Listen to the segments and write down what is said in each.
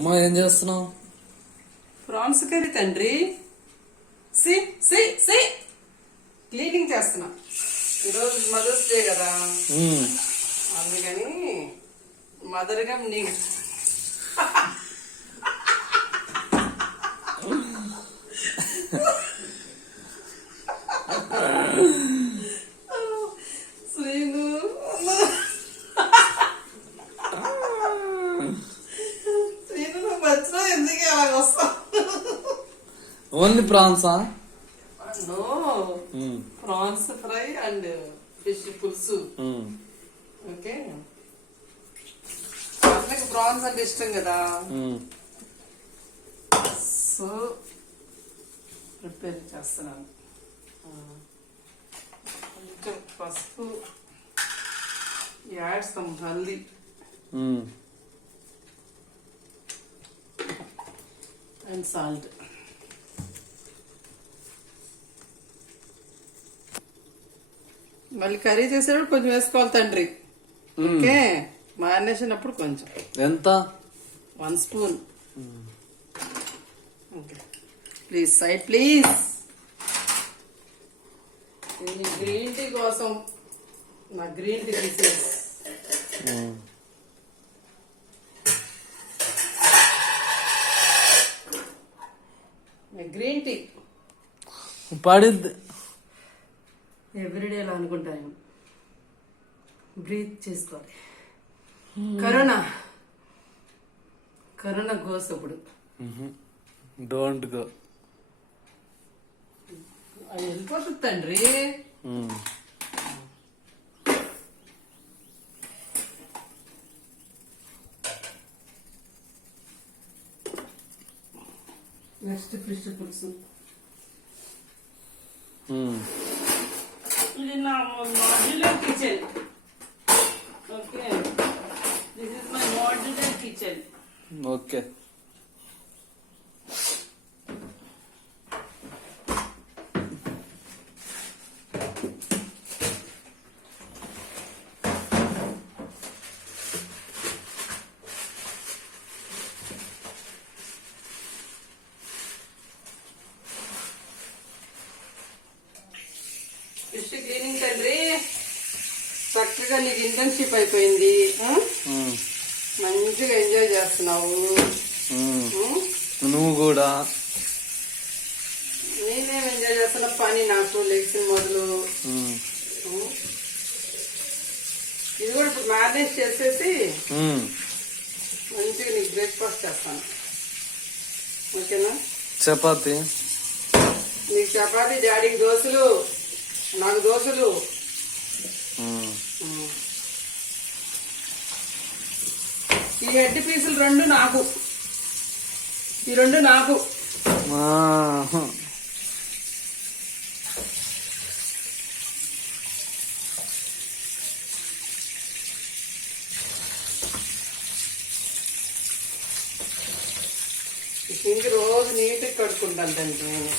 అమ్మా ఏం చేస్తున్నావు? ప్రాన్స్ కర్రీ తండ్రి. సి సి సి క్లీనింగ్ చేస్తున్నా. ఈరోజు మదర్స్ డే కదా, అందుకని మదర్గా నీ శ్రీను శ్రీను మధ్యలో ఎందుకు అలాగ వస్తావు? ఓన్లీ ప్రాన్సా? No, prawns fry and fish పులుసు. ఓకే, అన్నకి ప్రాన్స్ అంటే ఇష్టం కదా, సో ప్రిపేర్ చేస్తున్నాను. కొంచెం పసుపు, add some haldi, and salt. మళ్ళీ కర్రీ చేసేటప్పుడు కొంచెం వేసుకోవాలి తండ్రి. ఓకే, మారినేసినప్పుడు కొంచెం. ఎంత? 1 spoon. Okay, please side please. ఇది గ్రీన్ టీ కోసం నా గ్రీన్ టీ తీసేసి గ్రీన్ టీ పడిద్ది. ఎవ్రీడే అనుకుంటాను, బ్రీత్ చేసుకోవాలి. కరోనా కరోనా గోస్ అప్పుడు డోంట్ గో. అది వెళ్ళిపోతుంది తండ్రి. నెక్స్ట్ ఫిష్ పులుసు. ఇది నా modular kitchen. Okay, this is my modular kitchen. Okay, fish cleaning తండ్రి. చక్కగా నీకు ఇంటర్న్షిప్ అయిపోయింది, మంచిగా ఎంజాయ్ చేస్తున్నావు. నువ్వు కూడా. నేనేం ఎంజాయ్ చేస్తున్నా, పని నాకు లెగ్స్ మొదలు. ఇది కూడా ఇప్పుడు మ్యారినేట్ చేసేసి మంచిగా నీకు బ్రేక్ఫాస్ట్ చేస్తాను. ఓకేనా? చపాతి. నీకు చపాతి, డాడీకి దోశలు, నాకు దోశలు. ఈ హెడ్ పీసులు 2 నాకు, ఈ 2 నాకు. సింక్ రోజు నీట్గా కడుక్కుంటాను తండ్రి నేను.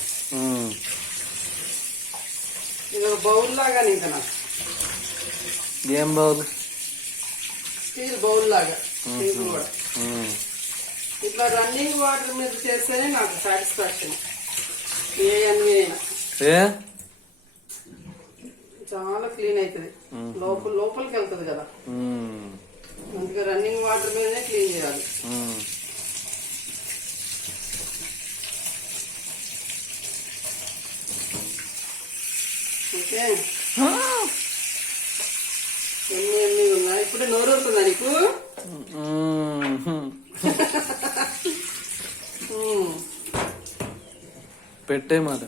ఇది ఒక బౌల్ లాగా నీకు నాకు. ఏం బౌల్? స్టీల్ బౌల్ లాగా. సింక్ కూడా ఇట్లా రన్నింగ్ వాటర్ మీద చేస్తేనే నాకు సాటిస్ఫాక్షన్. ఏ అన్వి అయినా చాలా క్లీన్ అవుతుంది, లోపలికి వెళ్తుంది కదా, అందుకే రన్నింగ్ వాటర్ మీదనే క్లీన్ చేయాలి. ఓకే, ఎన్ని ఉన్నాయి. ఇప్పుడు నోరు వస్తుందా నీకు? పెట్టే మాట.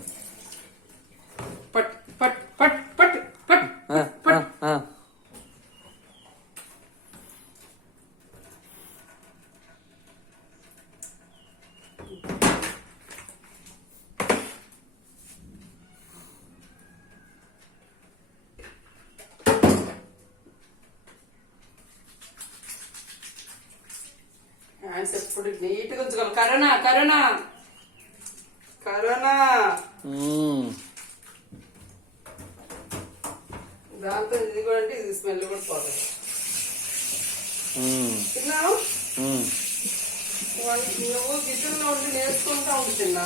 పట్ పట్ పట్ పట్ పట్ పట్. హ్యాండ్స్ ఎప్పుడు నీట్గా ఉంచుకోవాలి. Corona corona corona. దాంతో ఇది కూడా అంటే ఇది స్మెల్ కూడా పోతుంది. తిన్నావు? నువ్వు కిచెన్ లో ఉండి నేర్చుకుంటా ఉంటున్నా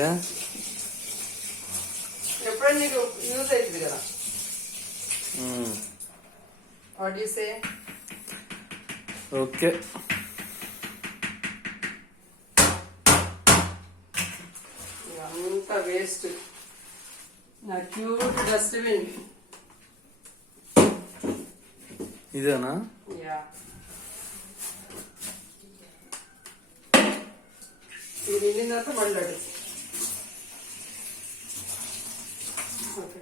ఏ? ఎప్పుడైనా నీకు యూజ్ అవుతుంది కదా. మ్మ్. What you say? ఓకే. అంతా వేస్ట్. నా క్యూట్ డస్ట్బిన్. ఇదేనా? యా, ఇది నిండిన తర్వాత మళ్ళీ అడుగు. ఓకే.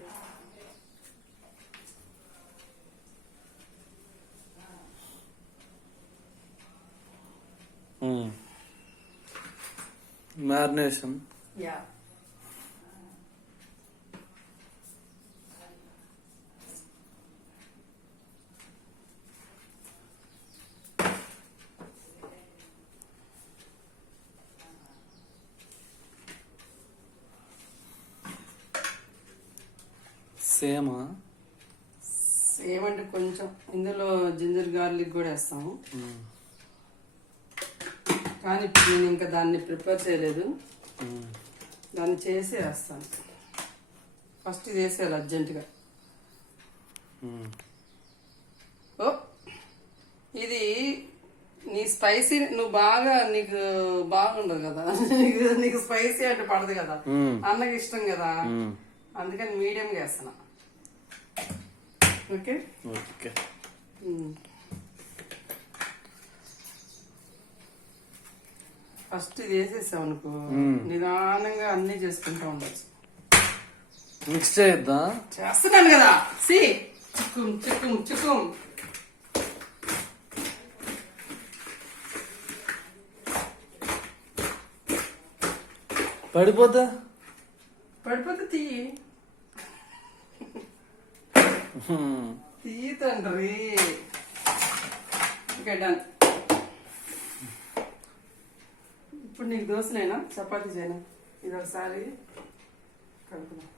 మ్యారినేషన్. యా, సేమా? ఏమంటే కొంచెం ఇందులో జింజర్ గార్లిక్ కూడా వేస్తాము, కానీ ఇప్పుడు నేను ఇంకా దాన్ని ప్రిపేర్ చేయలేదు. దాన్ని చేసి వేస్తాను. ఫస్ట్ ఇది వేసేయాలి అర్జెంటుగా. ఓ, ఇది నీ స్పైసీ నువ్వు బాగా నీకు బాగుండదు కదా. నీకు స్పైసీ అంటే పడదు కదా, అన్నకి ఇష్టం కదా, అందుకని మీడియంగా వేస్తున్నా. ఓకే. ఓకే. ఫస్ట్ ఇది వేసేసావు అనుకో, నిదానంగా అన్ని చేసుకుంటా ఉండొచ్చు. మిక్స్ చేయొద్దా? చేస్తున్నాను కదా. సి చిక్కుం చిక్కుం చిక్కుం. పడిపోతా? పడిపోతే తీయి. తీయి తండ్రి. Okay, done. ఇప్పుడు నీకు దోశనేనా చపాతీ చేయనా? ఇది ఒకసారి కలుపుదాం.